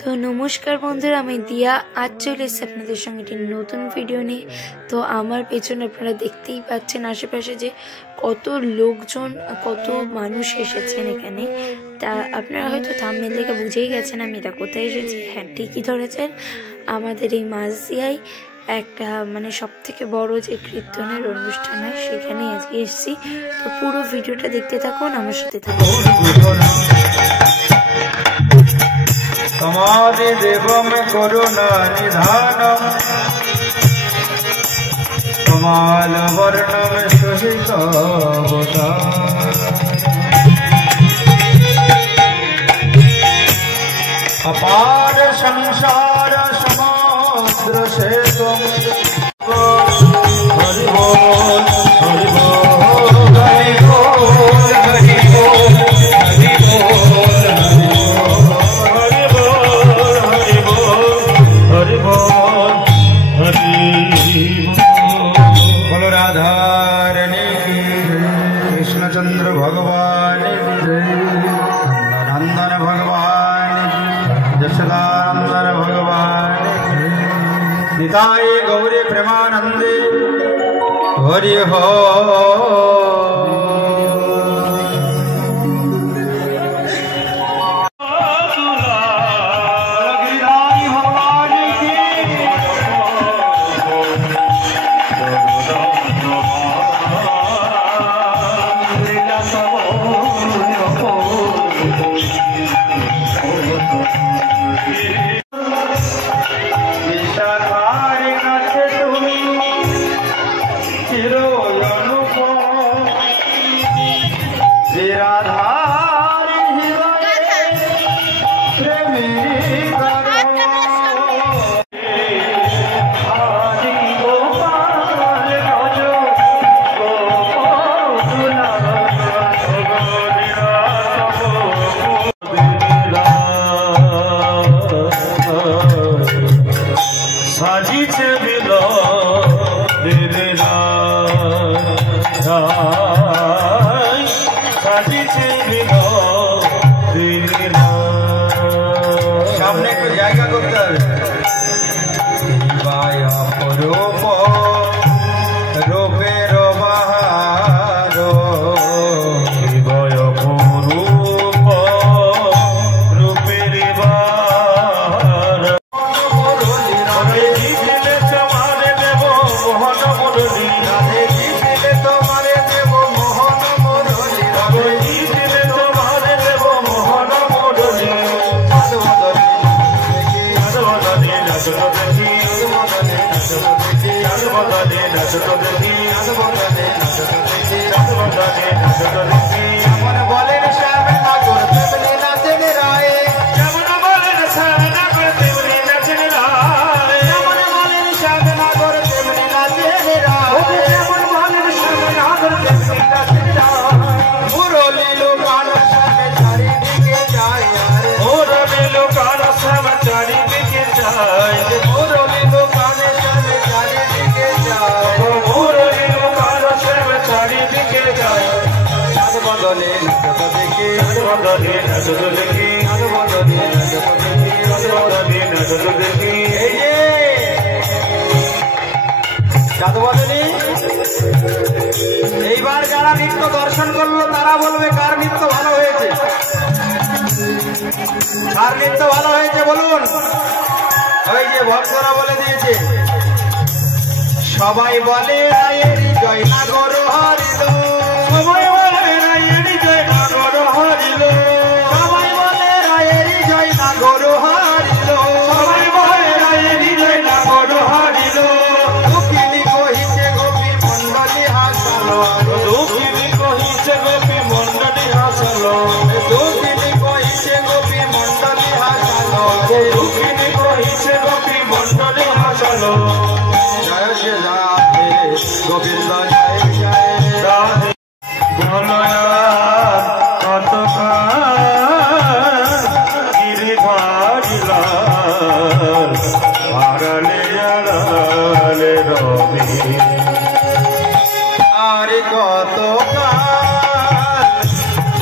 তো নমস্কার বন্ধুরা, আমি দিয়া আজ চলে এসেছি আপনাদের সঙ্গে একটি নতুন ভিডিও নিয়ে। তো আমার পেছনে আপনারা দেখতেই পাচ্ছেন আশেপাশে যে কত লোকজন, কত মানুষ এসেছেন এখানে। তা আপনারা হয়তো থাম্বনেল দেখে বুঝেই গেছেন আমি এটা কোথায় এসেছি। হ্যাঁ, ঠিকই ধরেছেন, আমাদের এই মাঝদিয়ায় একটা সব থেকে বড় যে কীর্তনের অনুষ্ঠান হয় সেখানে আজকে এসেছি। তো পুরো ভিডিওটা দেখতে থাকুন, আমার সাথে থাকুন। समाधि देवम करुणा निधानम कमाल वर्णम सुहित अपार संसार समुद्र से तुम हरि बोल हरि बोल हरि बोल हरि बोल हरि बोल बोलो राधा रानी की कृष्णचंद्र भगवान नंदन भगवान यशोदानंदन भगवान निताय गौरी प्रेमानंदे हरि हो। सामने कोई जाएगा गुप्तर रूप रूपे रो बहारो रूप रूपे तुम्हारे देव मोहन मुरली राधे जी दिले तुम्हारे देव मोहन मुरली राधे जी दिले तुम्हारे देव मोहन मुरली बोलेन श्याम नागोर तेमनी नाचन राय बोलेन श्याम नागोर तेमनी नाचन राय बोलेन श्याम नागोर तेमनी नाचन राय बोलेन श्याम नागोर तेमनी नाचन राय मुरली लो कान श्याम चारी दिखे जाय मुरली लो कान श्याम चारी दिखे जाय मुरली लो कान श्याम चारी दिखे जाय मुरली लो कान श्याम चारी दिखे जाय बदले नचत देखी बदले नचत देखी बदले नचत देखी बदले नचत देखी जादू बदली এইবার যারা নৃত্য দর্শন করলো তারা বলবে কার নৃত্য ভালো হয়েছে, কার নৃত্য ভালো হয়েছে বলুন। ওই যে ভক্তরা বলে দিয়েছে, সবাই বলে রায়ের জয় নাগর হরিল, সবাই বলে রায়ের জয় নাগর হরিল, সবাই বলে রায়ের জয় নাগর হরিল, সবাই বলে রায়ের জয় নাগর হরিল। দুঃখিনী কহিছে গোপী মণ্ডলী হাসল, দুঃখিনী কহিছে গোপী মণ্ডলী হাসল, দুঃখিনী কহিছে গোপী মণ্ডলী হাসল, দুঃখিনী কহিছে গোপী মণ্ডলী হাসল। জয় শ্রী রাধে গোবিন্দ জয় জয় রাধে কত গিরি ভারিলা আড়ালে আড়ালে রবি আরে কত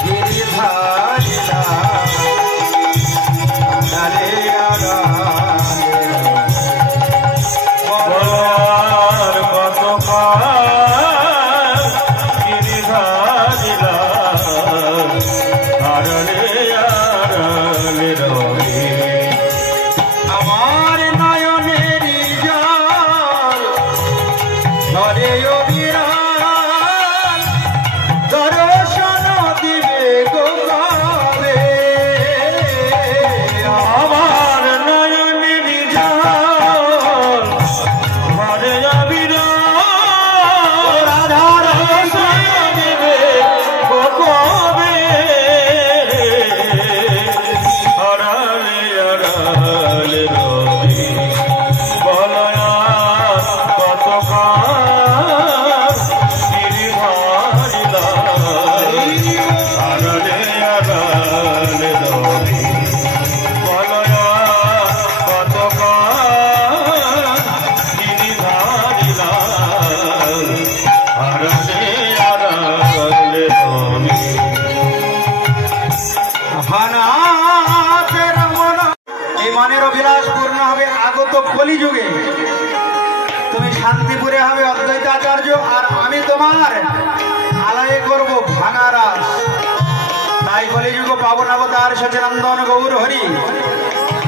গিরি ভারিলা আড়ালে কলিযুগে তুমি শান্তিপুরে হবে অদ্বৈতাচার্য, আর আমি তোমার আলায়ে করব ভাঙা রাস। তাই কলিযুগ পাবন অবতার সচিনন্দন গৌর হরি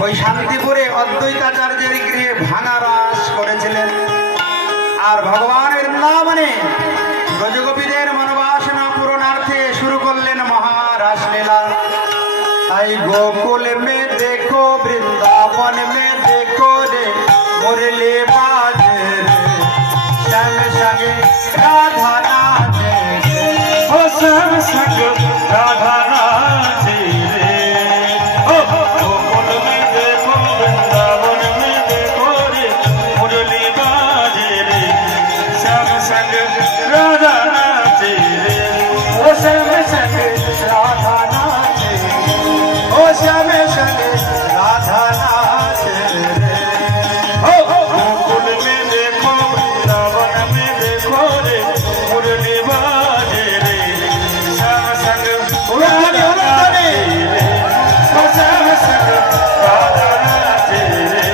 ওই শান্তিপুরে অদ্বৈতাচার্যের গৃহে ভাঙা রাস করেছিলেন। আর ভগবান বৃন্দাবনে ব্রজগোপীদের মনোবাসনা পূরণার্থে শুরু করলেন মহারাস লীলা। তাই गोकुल में देखो वृंदावन में देखो रे मुरली बाजे रे संग संग राधा नाचे ओ संग संग राधा नाचे रे ओ गोकुल में देखो वृंदावन में देखो रे मुरली बाजे रे संग संग राधा नाचे रे ओ संग संग राधा नाचे ओ श्याम संग राधा नाचे रे ओ गोकुल में देखो वृंदावन में देखो रे मुरली बाजे रे श्याम संग राधा नाचे रे ओ श्याम संग राधा नाचे रे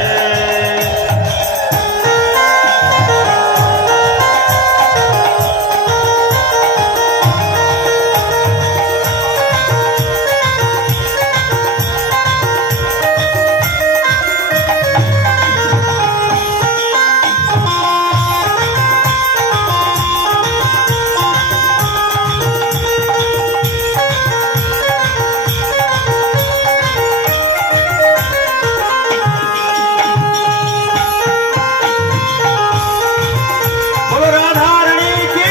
बोलो राधा रानी की।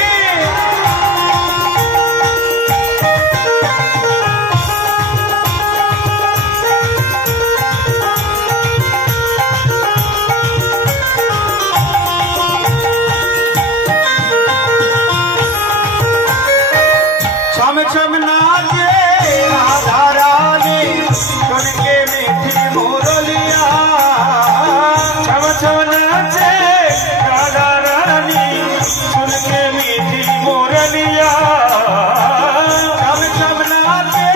छम छम नाचे राधा रानी सुन के मीठी मुरलिया। छम छम नाचे राधा रानी सुन के मीठी मुरलिया। छम छम नाचे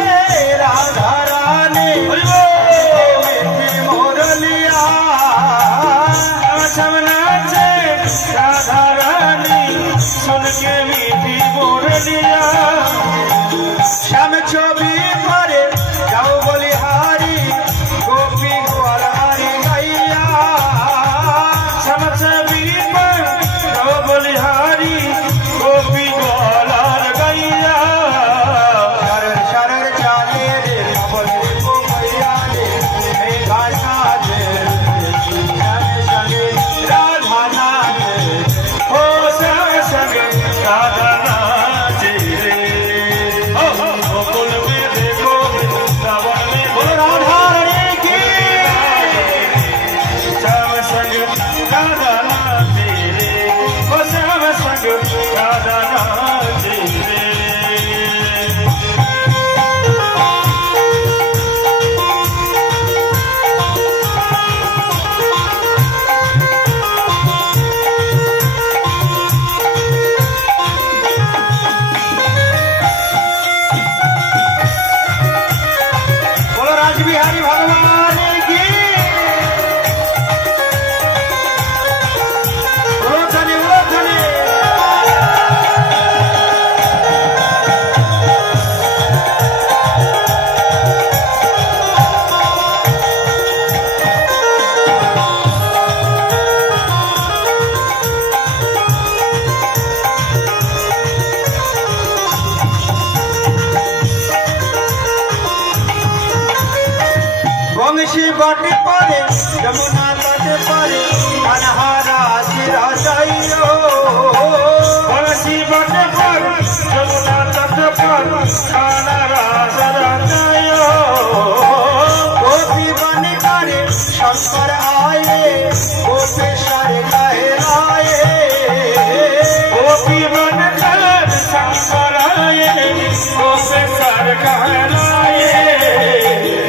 राधा रानी मीठी मुरलिया। छम छम नाचे राधा रानी सुन के मीठी मुरलिया। श्याम छवि करे जाओ बलिहारी गोपी ग्वालारी गैया। छम छवि पर जाओ बलिहारी गोपी ग्वालार गैया। शरण शरण चाले रे बलि को मैया रे मेघा साजे श्याम संगे राधा नाचे ओ श्याम संग राधा नाचे रे ओ गोकुल में देखो वृंदावन में बोलो राधा रानी की। श्याम संग राधा नाचे रे ओ श्याम संग राधा नाचे रे बोलो राजबिहारी भगवान की। बोलो धनी बोलो धनी। बंशी बाटे परे यमुना तटे परे अनहारा सिरा जाइयो। बंसी बट पर यमुना तट पर खाना रास रचायो। गोपी बन करे शंकर आए गोपेश्वर कहलाए। गोपी बन कर शंकर आए गोपेश्वर कहलाए।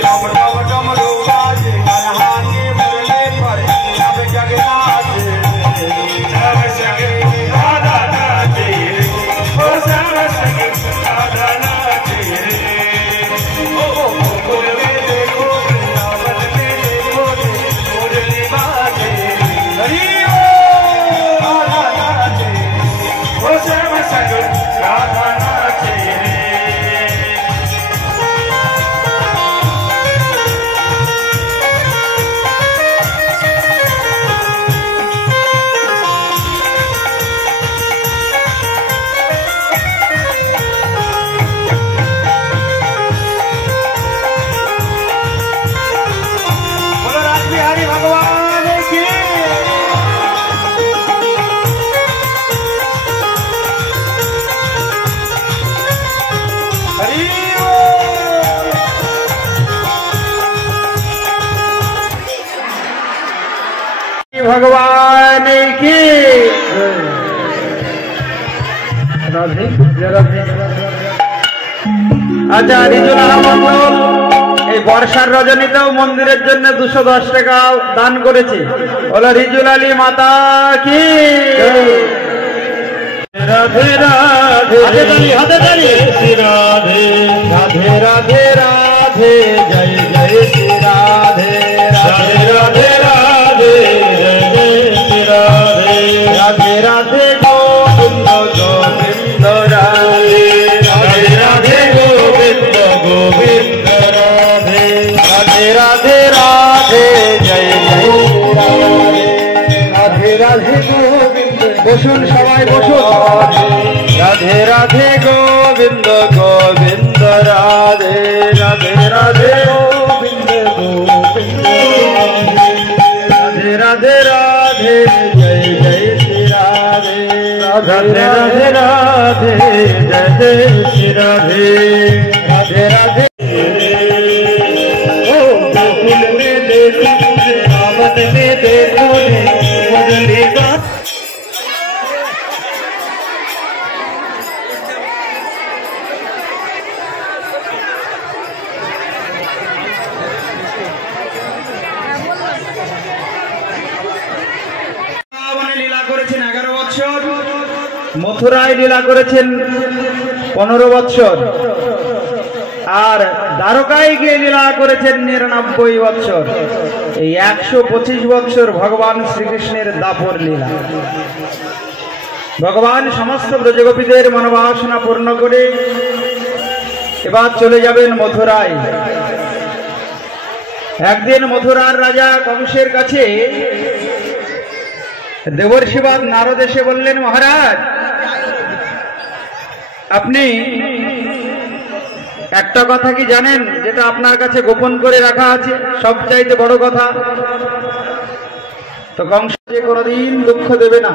डम डम डमरू बाजे कन्हा के मुरली पर सब जग नाचे। श्याम संग राधा नाचे रे ओ श्याम संग राधा नाचे रे ओ गोकुल में देखो वृंदावन में देखो रे मुरली बाजे राधा नाचे रे बोलो रासबिहारी भगवान की हरि बोल। भगवान की राधे राधे। আচ্ছা রিজুলাল মন্ডল এই বর্ষার রজনীতেও মন্দিরের জন্য 210 টাকা দান করেছে। বলো রিজুল আলী মাতা কি রাধে রাধে হাতে তালি শ্রী রাধে রাধে রাধে রাধে জয় জয় শ্রী রাধে রাধে রাধে রাধে শ্রী রাধে রাধে রাধে গোবিন্দ গোবিন্দ রাধে রাধে রাধে গোবিন্দ গোবিন্দ রাধে রাধে রাধে রাধে জয় জয় রাধে রাধে গোবিন্দ। বসুন সবাই বসুন। রাধে রাধে গোবিন্দ গোবিন্দ রাধে রাধে রাধে গোবিন্দ গোবিন্দ রাধে রাধে রাধে জয় জয় শ্রী রাধে রাধে রাধে রাধে জয় জয় শ্রী রাধে রাধে রাধে। ओ गोकुल में देखो वृंदावन में देखो मुरली बात লীলা করেছেন 11 বছর, মথুরায় লীলা করেছেন 15 বছর, আর দ্বারকায় গিয়ে লীলা করেছেন 99 বছর। এই 125 বছর ভগবান শ্রীকৃষ্ণের দাপর লীলা। ভগবান সমস্ত ব্রজগোপীদের মনোবাসনা পূর্ণ করে এবার চলে যাবেন মথুরায়। একদিন মথুরার রাজা কংসের কাছে দেবর্ষিবাদ নারদ এসে বললেন, মহারাজ আপনি একটা কথা কি জানেন যেটা আপনার কাছে গোপন করে রাখা আছে, সবচাইতে বড় কথা? তো কংস যে কোনোদিন দুঃখ দেবে না,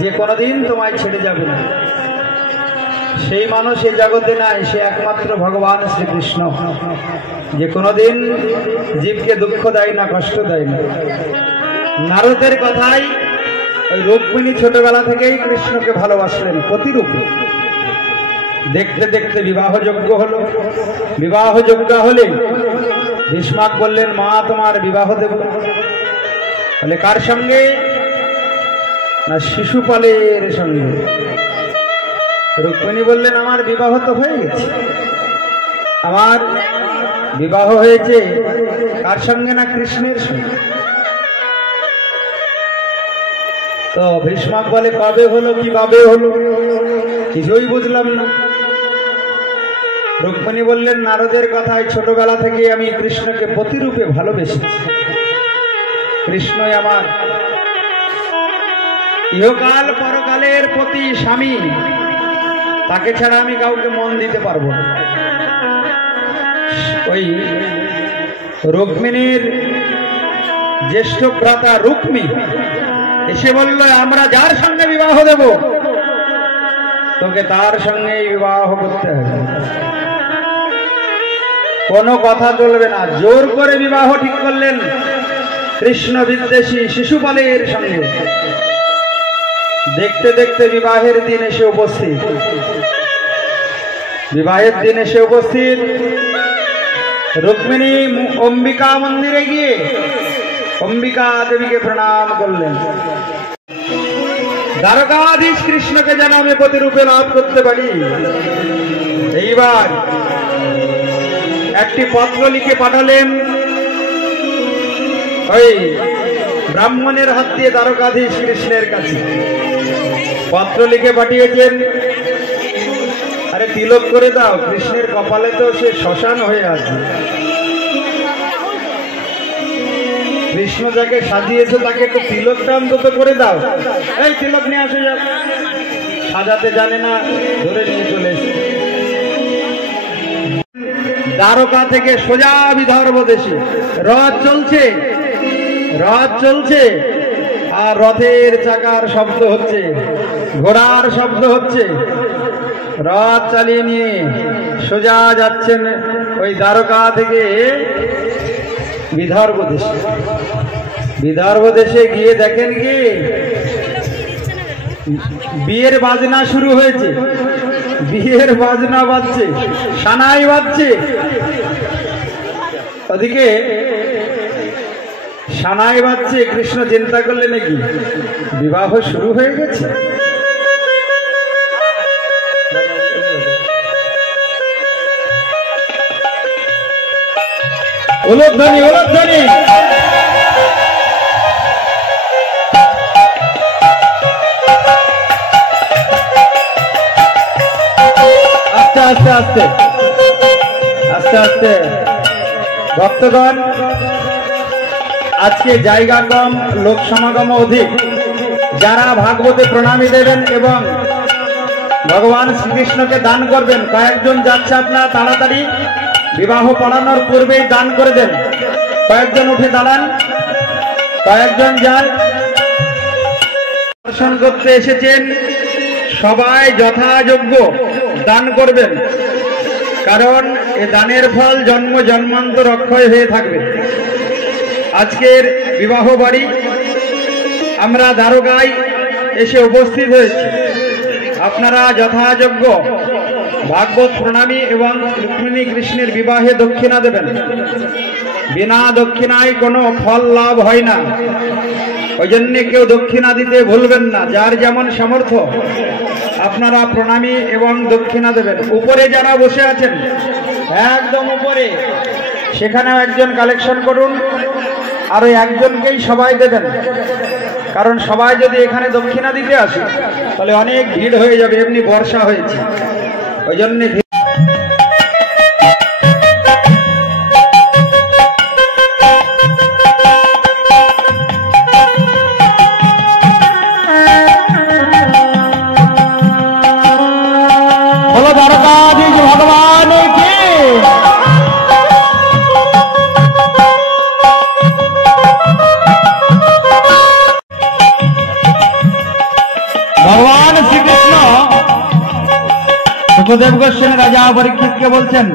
যে কোনোদিন তোমায় ছেড়ে যাবে না, সেই মানুষ এই জগতে নাই, সে একমাত্র ভগবান শ্রীকৃষ্ণ, যে কোনোদিন জীবকে দুঃখ দেয় না, কষ্ট দেয় না। নারদের কথাই ওই রুক্মিণী ছোটবেলা থেকেই কৃষ্ণকে ভালোবাসলেন প্রতিরূপে। দেখতে দেখতে বিবাহযোগ্য হলো। বিবাহযোগ্য হলে ভীষ্মাক বললেন, মা তোমার বিবাহ দেব। বলে কার সঙ্গে? না শিশুপালের সঙ্গে। রুক্মিণী বললেন, আমার বিবাহ তো হয়ে গেছে, আমার বিবাহ হয়েছে কার সঙ্গে? না কৃষ্ণের সঙ্গে। তো ভীষ্মাক বলে, কবে হলো, কিভাবে হলো? কিছুই বুঝলাম না। রুক্মিণী বললেন, নারদের কথায় ছোটবেলা থেকে আমি কৃষ্ণকে প্রতিরূপে ভালোবেসেছি। কৃষ্ণই আমার ইহকাল পরকালের প্রতি স্বামী, তাকে ছাড়া আমি কাউকে মন দিতে পারবো না। ওই রুক্মিণীর জ্যেষ্ঠ ভ্রাতা রুক্মী এসে বলল, আমরা যার সঙ্গে বিবাহ দেব তোকে তার সঙ্গে বিবাহ করতে হবে, কোনো কথা চলবে না। জোর করে বিবাহ ঠিক করলেন কৃষ্ণ বিদ্বেষী শিশুপালের সঙ্গে। দেখতে দেখতে বিবাহের দিন এসে উপস্থিত। বিবাহের দিন এসে উপস্থিত রুক্মিণী অম্বিকা মন্দিরে গিয়ে অম্বিকা দেবীকে প্রণাম করলেন। দ্বারকাধীশ কৃষ্ণকে যেন আমি প্রতিরূপে লাভ করতে পারি। এইবার একটি পত্র লিখে পাঠালেন ওই ব্রাহ্মণের হাত দিয়ে দ্বারকাধীশ কৃষ্ণের কাছে। পত্র লিখে পাঠিয়েছেন, আরে তিলক করে দাও, কৃষ্ণের কপালে তো সে শ্মশান হয়ে আছে। কৃষ্ণ যাকে সাজিয়েছে তাকে একটু তিলকটা অন্তত করে দাও। এই তিলক নিয়ে আসে, যা সাজাতে জানে না, ধরে নিয়ে চলে এসে দ্বারকা থেকে সোজা বিদর্ভ দেশে রথ চলছে, রথ চলছে, আর রথের চাকার শব্দ হচ্ছে, ঘোড়ার শব্দ হচ্ছে। রথ চালিয়ে নিয়ে সোজা যাচ্ছেন ওই দ্বারকা থেকে বিদর্ভ দেশে। বিদর্ভ দেশে গিয়ে দেখেন কি বিয়ের বাজনা শুরু হয়েছে, বিয়ের বাজনা বাজছে, সানাই বাজছে। ওদিকে সানাই বাজছে, কৃষ্ণ চিন্তা করলে নাকি বিবাহ শুরু হয়ে গেছে। উলুধ্বনি, উলুধ্বনি। আস্তে আস্তে আস্তে আস্তে আস্তে। ভক্তগণ, আজকে জায়গা কম, লোক সমাগম অধিক। যারা ভাগবতে প্রণামী দেবেন এবং ভগবান শ্রীকৃষ্ণকে দান করবেন, কয়েকজন যাচ্ছে আপনারা তাড়াতাড়ি বিবাহ পড়ানোর পূর্বেই দান করে দেন। কয়েকজন উঠে দাঁড়ান, কয়েকজন যান। দর্শন করতে এসেছেন, সবাই যথাযোগ্য দান করবেন, কারণ এ দানের ফল জন্ম জন্মান্তর অক্ষয় হয়ে থাকবে। আজকের বিবাহ বাড়ি আমরা দ্বারকায় এসে উপস্থিত হয়েছি। আপনারা যথাযোগ্য ভাগবত প্রণামী এবং রুক্মিণী কৃষ্ণের বিবাহে দক্ষিণা দেবেন। বিনা দক্ষিণায় কোনো ফল লাভ হয় না, ওই জন্য কেউ দক্ষিণা দিতে ভুলবেন না। যার যেমন সামর্থ্য আপনারা প্রণামী এবং দক্ষিণা দেবেন। উপরে যারা বসে আছেন, একদম উপরে, সেখানেও একজন কালেকশন করুন, আর ওই একজনকেই সবাই দেবেন, কারণ সবাই যদি এখানে দক্ষিণা দিতে আসে তাহলে অনেক ভিড় হয়ে যাবে। এমনি বর্ষা হয়েছে, ওই জন্য বলো দ্বারকাধীশ ভগবান কি। ভগবান শ্রীকৃষ্ণ সুখদেব গোস্বামী রাজা পরীক্ষিতকে বলছেন,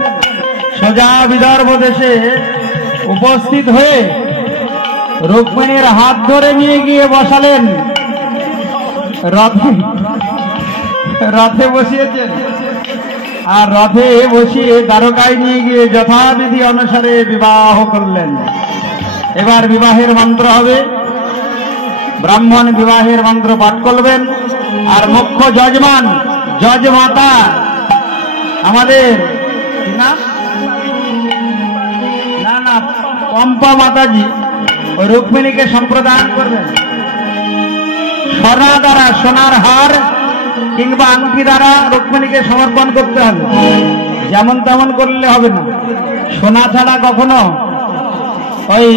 সোজা বিদর্ভ দেশে উপস্থিত হয়ে রুক্মিণীর হাত ধরে নিয়ে গিয়ে বসালেন রথে। রথে বসিয়েছেন, আর রথে বসিয়ে দ্বারকায় নিয়ে গিয়ে যথাবিধি অনুসারে বিবাহ করলেন। এবার বিবাহের মন্ত্র হবে, ব্রাহ্মণ বিবাহের মন্ত্র পাঠ করবেন, আর মুখ্য যজমান, জজ মাতা আমাদের না না পম্পা মাতাজি রুক্মিণীকে সম্প্রদান করবেন। সোনা দ্বারা, সোনার হার কিংবা আংটি দ্বারা রুক্মিণীকে সমর্পণ করতে হবে। যেমন তেমন করলে হবে না, সোনা ছাড়া কখনো ওই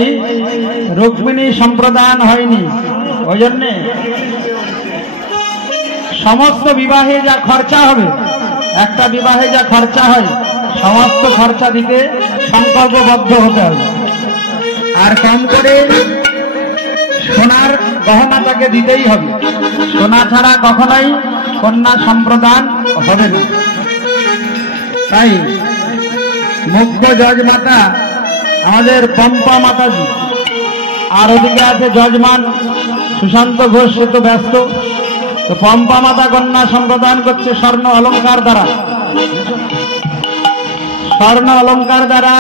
রুক্মিণী সম্প্রদান হয়নি। ওই জন্যে সমস্ত বিবাহে যা খরচা হবে, একটা বিবাহে যা খরচা হয়, সমস্ত খরচা দিতে সংকল্পবদ্ধ হতে হবে। আর কম করে সোনার গহনা তাকে দিতেই হবে। সোনা ছাড়া কখনোই কন্যা সম্প্রদান হবে না। তাই মুখ্য জজ মাতা আমাদের পম্পা মাতাজি, আর ওদিকে আছে যজমান সুশান্ত ঘোষ, সে তো ব্যস্ত। তো পম্পা মাতা কন্যা সম্প্রদান করছে স্বর্ণ অলঙ্কার দ্বারা। স্বর্ণ অলঙ্কার দ্বারা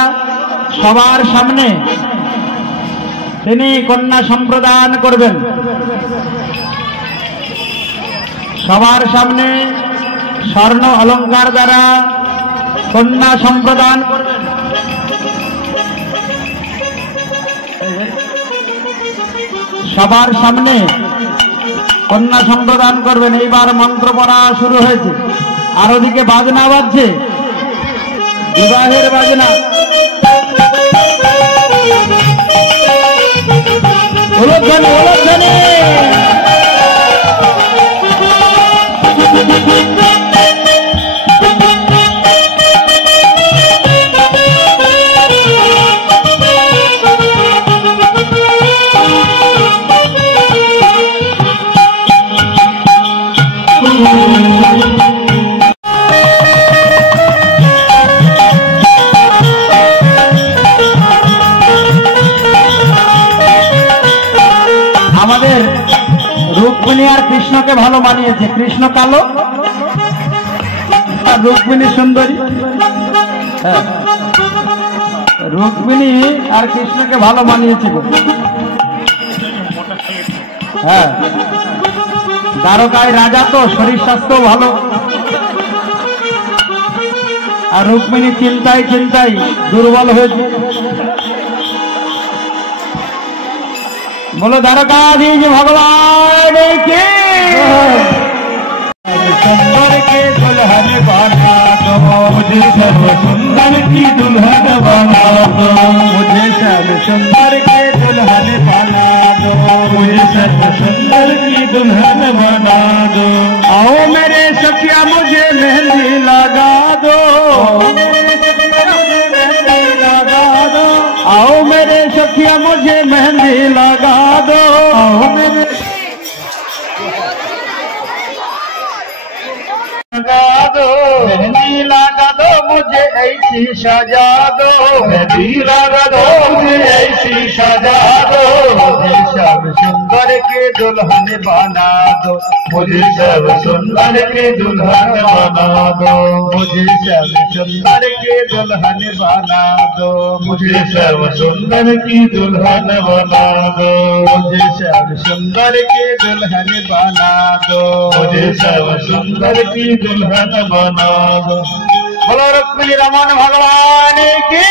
সবার সামনে তিনি কন্যা সম্প্রদান করবেন। সবার সামনে স্বর্ণ অলঙ্কার দ্বারা কন্যা সম্প্রদান করবেন। সবার সামনে কন্যা সম্প্রদান করবেন। এইবার মন্ত্র পড়া শুরু হয়েছে, আর ওদিকে বাজনা বাজছে, বিবাহের বাজনা। উলুধ্বনি উলুধ্বনি। আমাদের রুক্মিণী আর কৃষ্ণকে ভালো মানিয়েছে। কৃষ্ণ কালো আর রুক্মিণী সুন্দরী। হ্যাঁ, রুক্মিণী আর কৃষ্ণকে ভালো মানিয়েছে। হ্যাঁ, দ্বারকায় রাজা তো শরীর স্বাস্থ্য ভালো, আর রুক্মিণী চিন্তায় চিন্তায় দুর্বল হয়েছে। बोलो द्वारकाधीश भगवान के। सुंदर के दुल्हन बना दो मुझे, सर्व सुंदर की दुल्हन बना दो मुझे, सर्व सुंदर के दुल्हन बना दो मुझे, सर्व सुंदर की दुल्हन बना दो। आओ मेरे सखिया मुझे मेहंदी लगा दो, आओ मेरे सखिया मुझे मेहंदी लगा दो, आओ मेरे लगा दो, मेहंदी लगा दो मुझे ऐसी सजा दो, मेहंदी लगा दो मुझे ऐसी सजा दो, मुझे सब सुंदर के दुल्हन बना दो, मुझे सब सुंदर के दुल्हन बना दो, मुझे सब सुंदर के दुल्हन बना दो, मुझे सब सुंदर की दुल्हन बना दो, मुझे सब सुंदर के दुल्हन बना दो, मुझे सब सुंदर की दुल्हन बना दो। बोलो रुक्मिणी रमन भगवान की।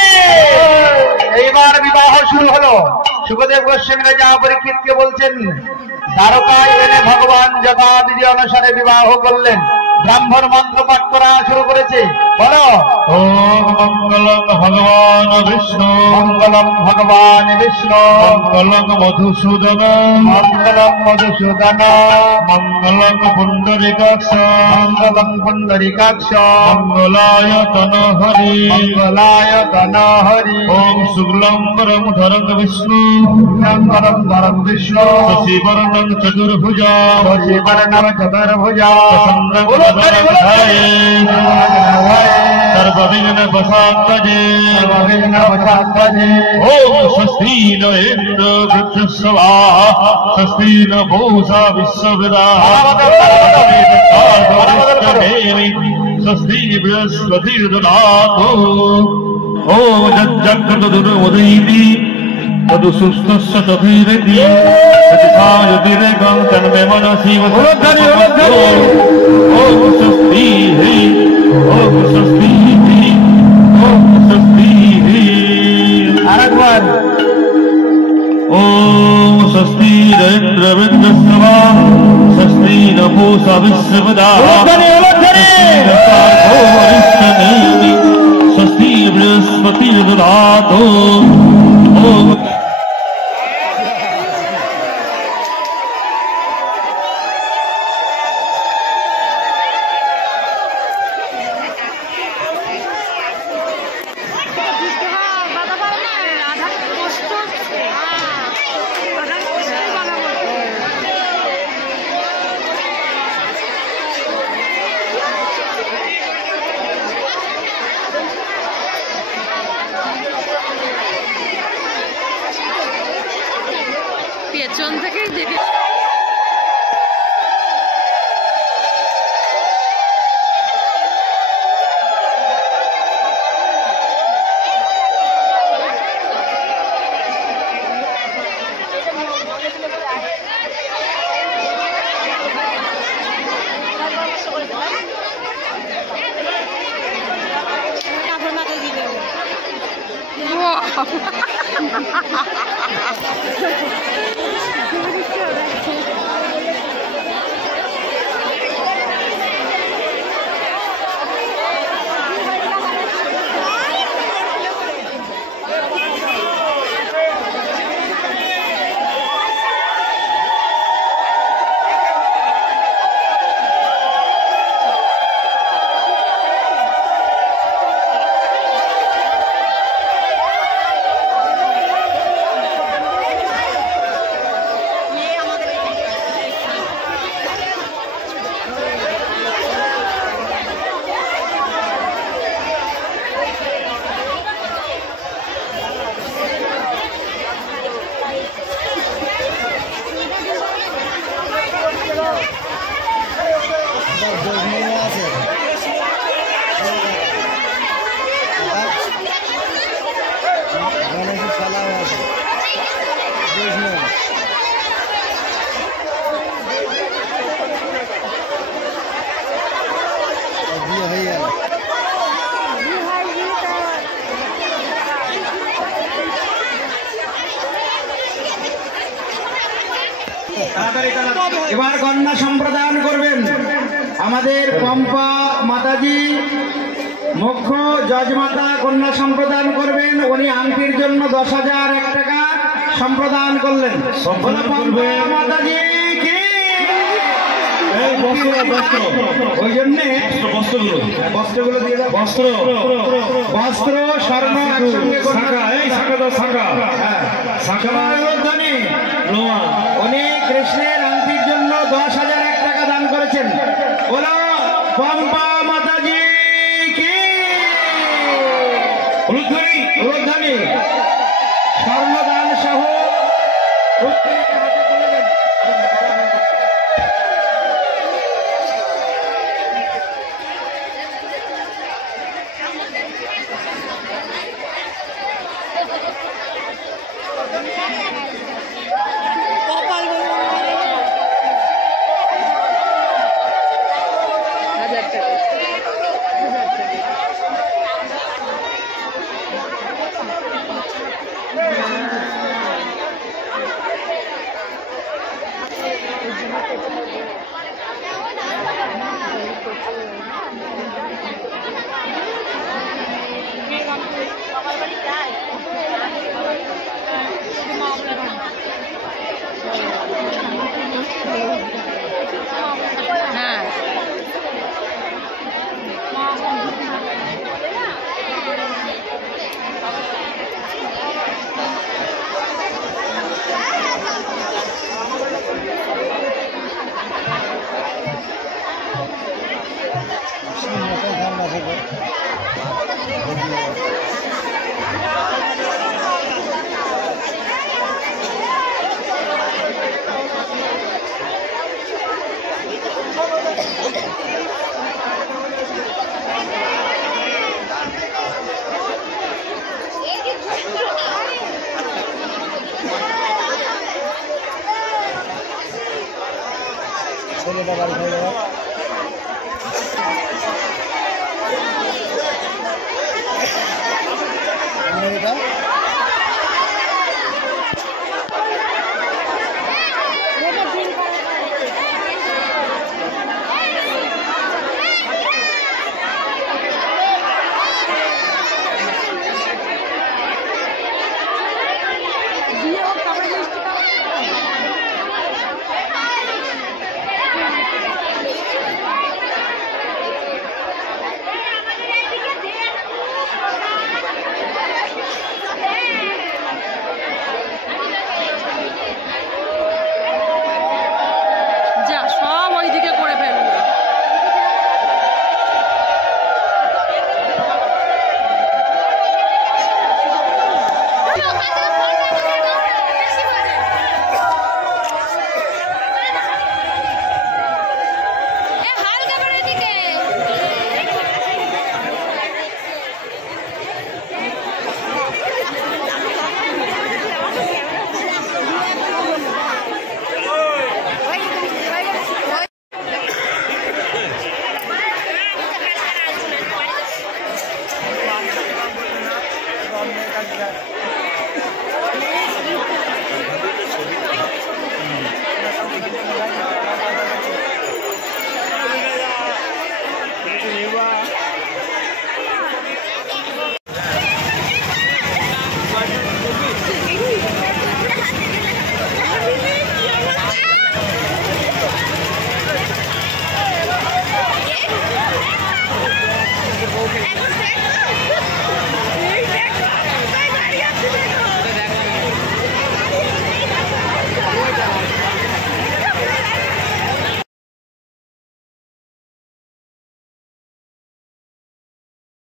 এইবার বিবাহ শুরু হলো। সুখদেব গোস্বামী রাজা পরীক্ষিতকে বলছেন, দ্বারকায় এনে ভগবান যথাবিধি অনুসারে বিবাহ করলেন। ব্রাহ্মণ মন্ত্র পাঠ করা শুরু করেছে। বলো ওম মঙ্গলম ভগবান বিষ্ণু, মঙ্গলম ভগবান বিষ্ণু, মঙ্গলম মধুসূদন, মঙ্গলম মধুসূদন, মঙ্গলম পুণ্ডরীকাক্ষ, মঙ্গলম পুণ্ডরীকাক্ষ, মঙ্গলায় তনহরি, মঙ্গলায় তনহরি। ওম শুক্লম্বরম ধরং বিষ্ণু, শুক্লম্বরম ধরং বিষ্ণু, শশীবর্ণং চতুর্ভুজা, শশীবর্ণং চতুর্ভুজা, सर्वविघ्न वशात्मजे, सर्वविघ्न वशात्मजे। ओम स्वस्ति न इंद्र वृद्धस्वा, स्वस्ति न पूषा विश्ववेदाः, स्वस्ति बृहस्पतिर्दधातु। ओम जज्जकृतदुर्मुदीति तदुसुस्तस्य तथैरति, तदिसायतिरेकं तन्मे मनसि वसति। ओम स्वस्ति हि, ओम स्वस्ति हि, ओम स्वस्ति हि। आरेकबार ओम स्वस्ति इंद्रवृद्धस्वा, स्वस्ति न पूषा विश्ववेदाः, स्वस्ति बृहस्पतिर्दधातु। ओम পেছন থেকেই দেখে এবার কন্যা সম্প্রদান করবেন আমাদের পম্পা মাতাজি, মুখ্য জজমাতা কন্যা সম্প্রদান করবেন। উনি আংটির জন্য 10,001 টাকা সম্প্রদান করলেন। পম্পা মাতাজি কি ওই জন্যে বস্ত্রগুলো দিয়ে দাও। বস্ত্র স্বর্ণ একসঙ্গে উনি কৃষ্ণের আংটির জন্য 10,001 টাকা দান করেছেন। বলো পম্পা মাতাজি কি উলুধ্বনি স্বর্ণদান সহ ছেলেটা বাড়ি হয়ে যাবে।